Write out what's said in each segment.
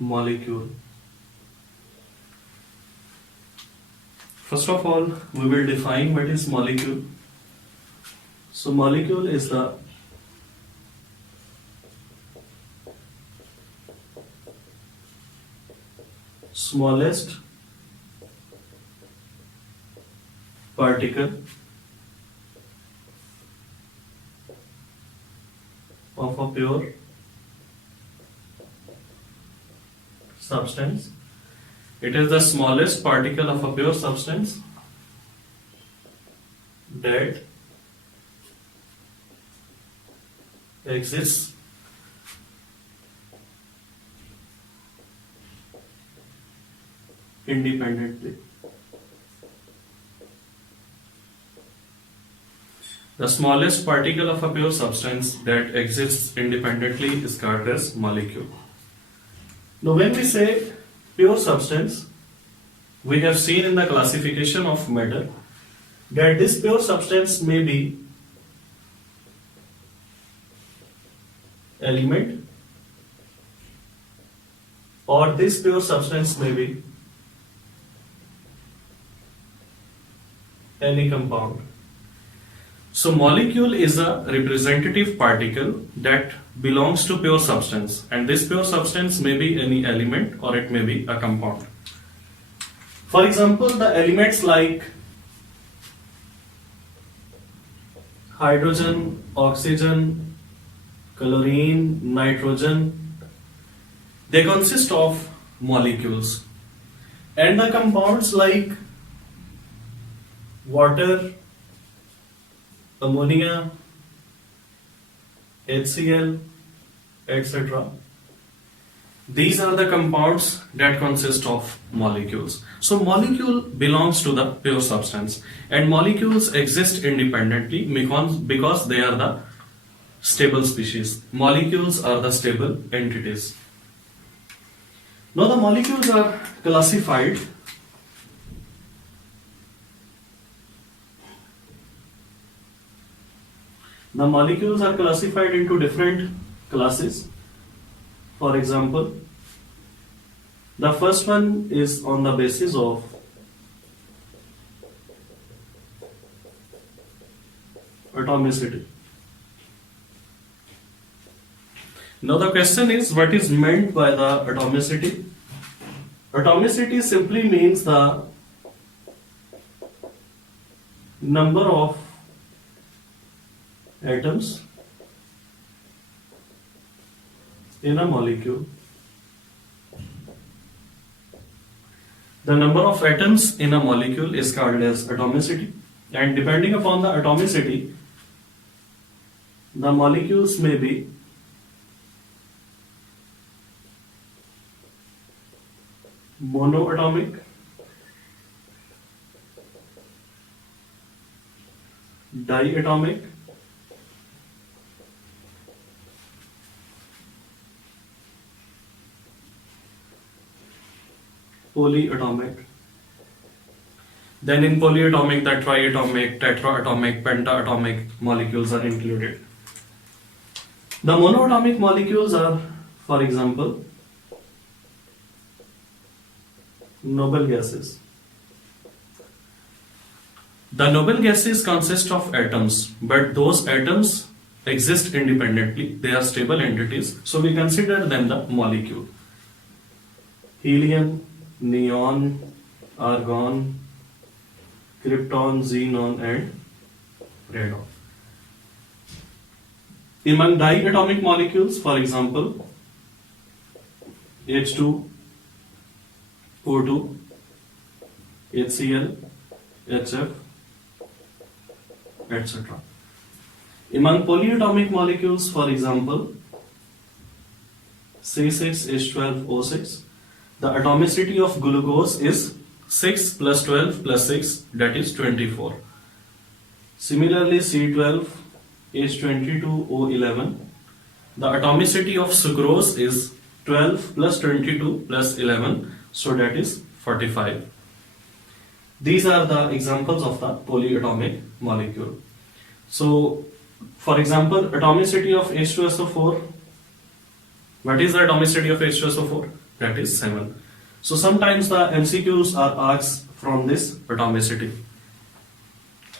molecule. First of all, we will define what is molecule. So molecule is the smallest particle of a pure substance. It is the smallest particle of a pure substance that exists independently. The smallest particle of a pure substance that exists independently is called as molecule. Now, when we say pure substance, we have seen in the classification of matter that this pure substance may be element or this pure substance may be any compound. So molecule is a representative particle that belongs to pure substance, and this pure substance may be any element or it may be a compound. For example, the elements like hydrogen, oxygen, chlorine, nitrogen, they consist of molecules, and the compounds like water, ammonia, HCl, etc. These are the compounds that consist of molecules. So molecule belongs to the pure substance, and molecules exist independently because they are the stable species. Molecules are the stable entities. Now the molecules are classified into different classes. For example, the first one is on the basis of atomicity. Now the question is, what is meant by the atomicity? Atomicity simply means the number of atoms in a molecule. The number of atoms in a molecule is called as atomicity, and depending upon the atomicity, the molecules may be monoatomic, diatomic, polyatomic. Then in polyatomic, the triatomic, tetraatomic, pentaatomic molecules are included. The monoatomic molecules are, for example, noble gases. The noble gases consist of atoms, but those atoms exist independently. They are stable entities, so we consider them the molecule. Helium, neon, argon, krypton, xenon, and radon. Among diatomic molecules, for example, H2, O2, HCl, HF, etc. Among polyatomic molecules, for example, C6H12O6, the atomicity of glucose is 6 plus 12 plus 6, that is 24. Similarly, C12H22O11, the atomicity of sucrose is 12 plus 22 plus 11, so that is 45. These are the examples of the polyatomic molecule. So, for example, atomicity of H2SO4. What is the atomicity of H2SO4? that is 7. So sometimes the MCQs are asked from this atomicity.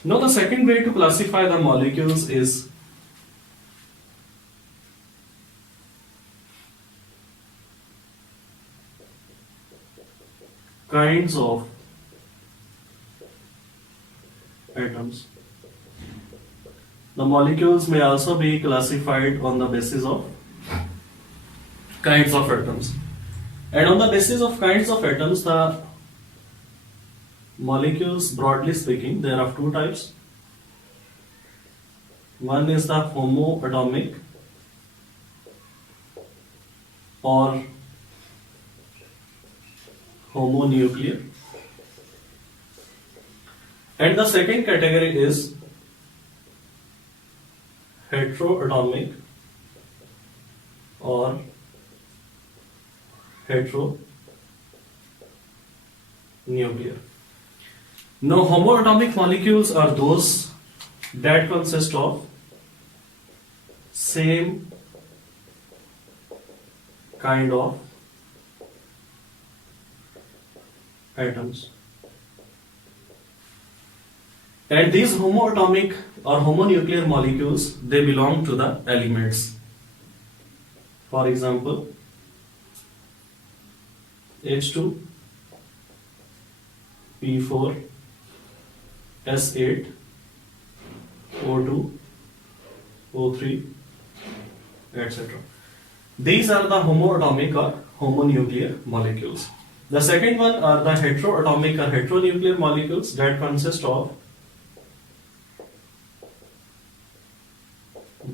Now the second way to classify the molecules is kinds of atoms. The molecules may also be classified on the basis of kinds of atoms. And on the basis of kinds of atoms, the molecules, broadly speaking, there are two types. One is the homoatomic or homonuclear. And the second category is heteroatomic or heteronuclear. Now, homoatomic molecules are those that consist of same kind of atoms. And these homoatomic or homonuclear molecules, they belong to the elements. For example, H2, P4, S8, O2, O3, etc. These are the homoatomic or homonuclear molecules. The second one are the heteroatomic or heteronuclear molecules that consist of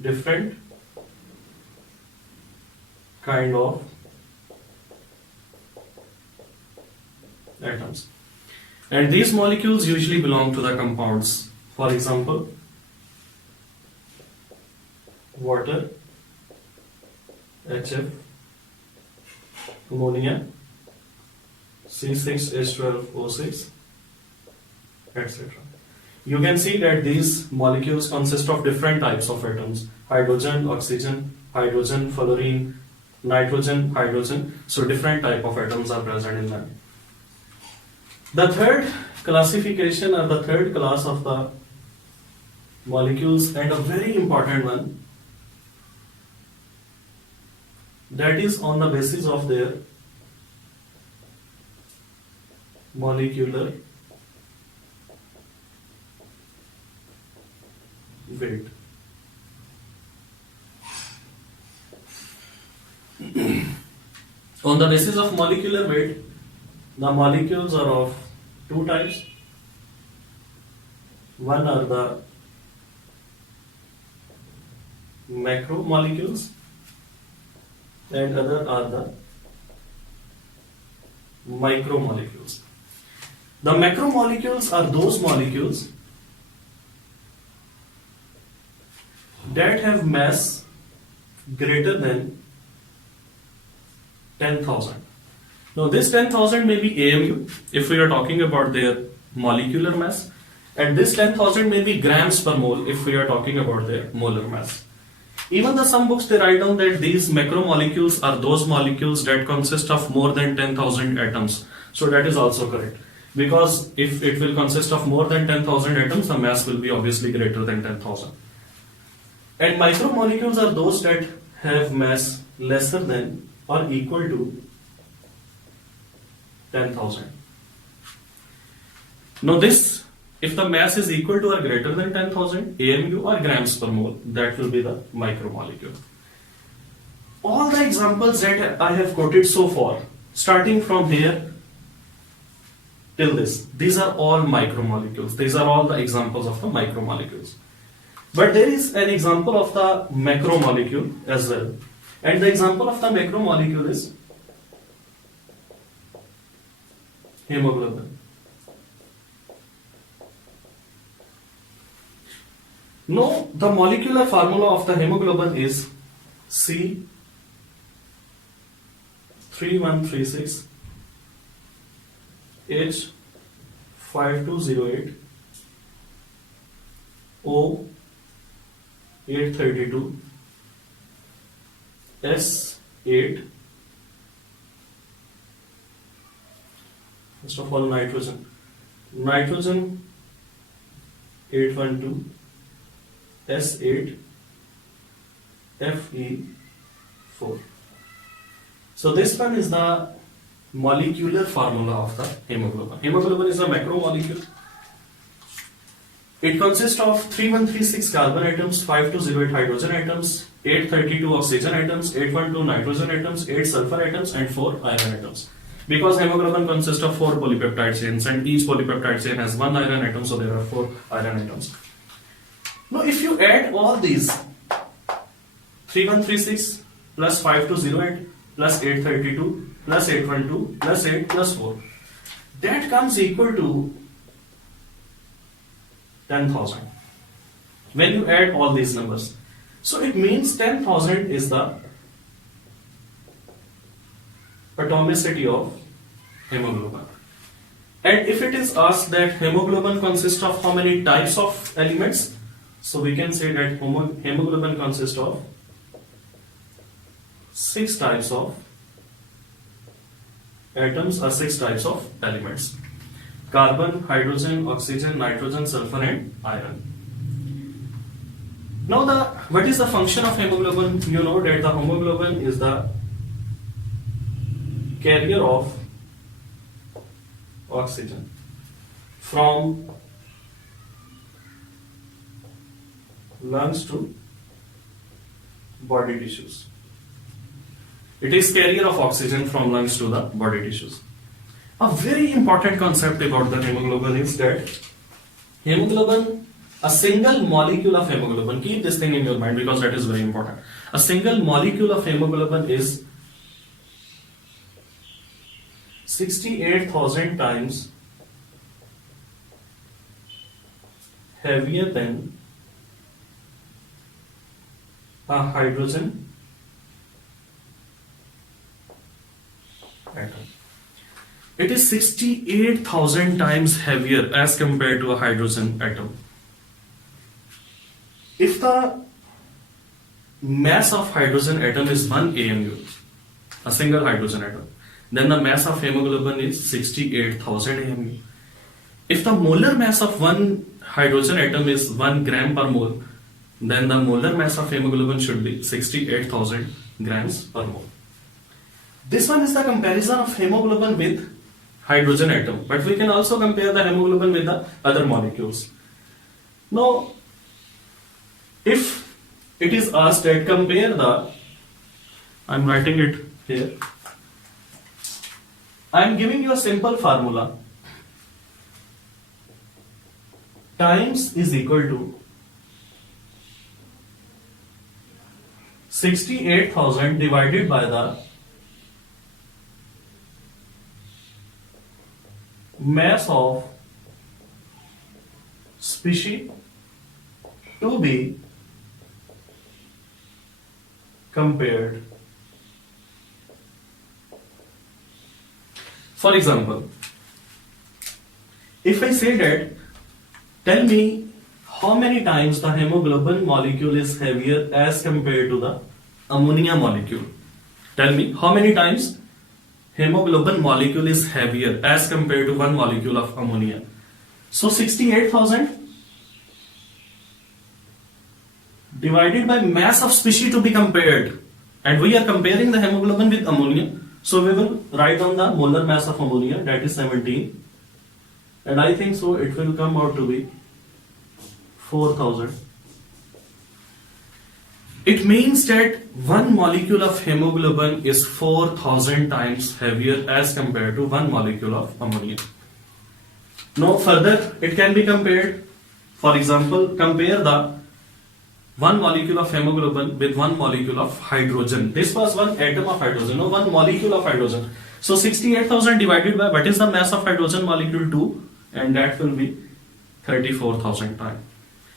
different kind of atoms. And these molecules usually belong to the compounds. For example, water, HF, ammonia, C6H12O6, etc. You can see that these molecules consist of different types of atoms: hydrogen, oxygen, hydrogen, fluorine, nitrogen, hydrogen. So different type of atoms are present in them. The third classification or the third class of the molecules, and a very important one, that is on the basis of their molecular weight. On the basis of molecular weight, the molecules are of two types. One are the macromolecules and other are the micromolecules. The macromolecules are those molecules that have mass greater than 10,000. Now this 10,000 may be AMU if we are talking about their molecular mass, and this 10,000 may be grams per mole if we are talking about their molar mass. Even the some books, they write down that these macromolecules are those molecules that consist of more than 10,000 atoms. So that is also correct, because if it will consist of more than 10,000 atoms, the mass will be obviously greater than 10,000. And micromolecules are those that have mass lesser than or equal to 10,000. Now this, if the mass is equal to or greater than 10,000 AMU or grams per mole, that will be the micromolecule. All the examples that I have quoted so far, starting from here till this, these are all micromolecules. These are all the examples of the micromolecules. But there is an example of the macromolecule as well. And the example of the macromolecule is hemoglobin. Now, the molecular formula of the hemoglobin is C3136 H5208 O832 S8 First of all, nitrogen. Nitrogen 812 S8 Fe4. So this one is the molecular formula of the hemoglobin. Hemoglobin is a macromolecule. It consists of 3136 carbon atoms, 5208 hydrogen atoms, 832 oxygen atoms, 812 nitrogen atoms, 8 sulfur atoms, and 4 iron atoms. Because hemoglobin consists of 4 polypeptide chains, and each polypeptide chain has 1 iron atom, so there are 4 iron atoms. Now, if you add all these 3136 plus 5208 plus 832 plus 812 plus 8 plus 4, that comes equal to 10,000 when you add all these numbers. So it means 10,000 is the atomicity of hemoglobin. And if it is asked that hemoglobin consists of how many types of elements, so we can say that hemoglobin consists of 6 types of atoms or 6 types of elements: carbon, hydrogen, oxygen, nitrogen, sulfur, and iron. Now, what is the function of hemoglobin? You know that the hemoglobin is the carrier of oxygen from lungs to body tissues. It is carrier of oxygen from lungs to the body tissues. A very important concept about the hemoglobin is that hemoglobin, a single molecule of hemoglobin, keep this thing in your mind because that is very important. A single molecule of hemoglobin is 68,000 times heavier than a hydrogen atom. It is 68,000 times heavier as compared to a hydrogen atom. If the mass of hydrogen atom is 1 AMU, a single hydrogen atom, then the mass of hemoglobin is 68,000 AMU. If the molar mass of one hydrogen atom is 1 gram per mole, then the molar mass of hemoglobin should be 68,000 grams per mole. This one is the comparison of hemoglobin with hydrogen atom, but we can also compare the hemoglobin with the other molecules. Now, if it is asked that compare the, I'm writing it here, I am giving you a simple formula. Times is equal to 68,000 divided by the mass of species to be compared. For example, if I say that, tell me how many times the hemoglobin molecule is heavier as compared to the ammonia molecule. Tell me how many times hemoglobin molecule is heavier as compared to one molecule of ammonia. So 68,000 divided by mass of species to be compared, and we are comparing the hemoglobin with ammonia. So we will write down the molar mass of ammonia, that is 17, and I think so it will come out to be 4,000. It means that one molecule of hemoglobin is 4,000 times heavier as compared to one molecule of ammonia. Now further it can be compared. For example, compare the one molecule of hemoglobin with one molecule of hydrogen. This was one atom of hydrogen, no, one molecule of hydrogen. So 68,000 divided by, what is the mass of hydrogen molecule 2? And that will be 34,000 times.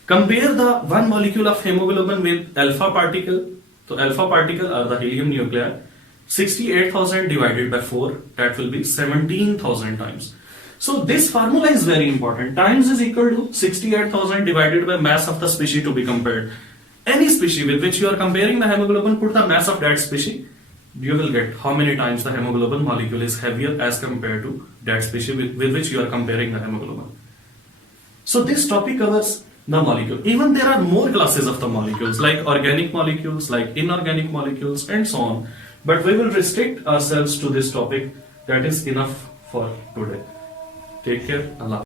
Compare the one molecule of hemoglobin with alpha particle. So alpha particle are the helium nuclei. 68,000 divided by 4, that will be 17,000 times. So this formula is very important. Times is equal to 68,000 divided by mass of the species to be compared. Any species with which you are comparing the hemoglobin, put the mass of that species you will get how many times the hemoglobin molecule is heavier as compared to that species with which you are comparing the hemoglobin. So this topic covers the molecule. Even there are more classes of the molecules, like organic molecules, like inorganic molecules, and so on. But we will restrict ourselves to this topic. That is enough for today. Take care. Allah.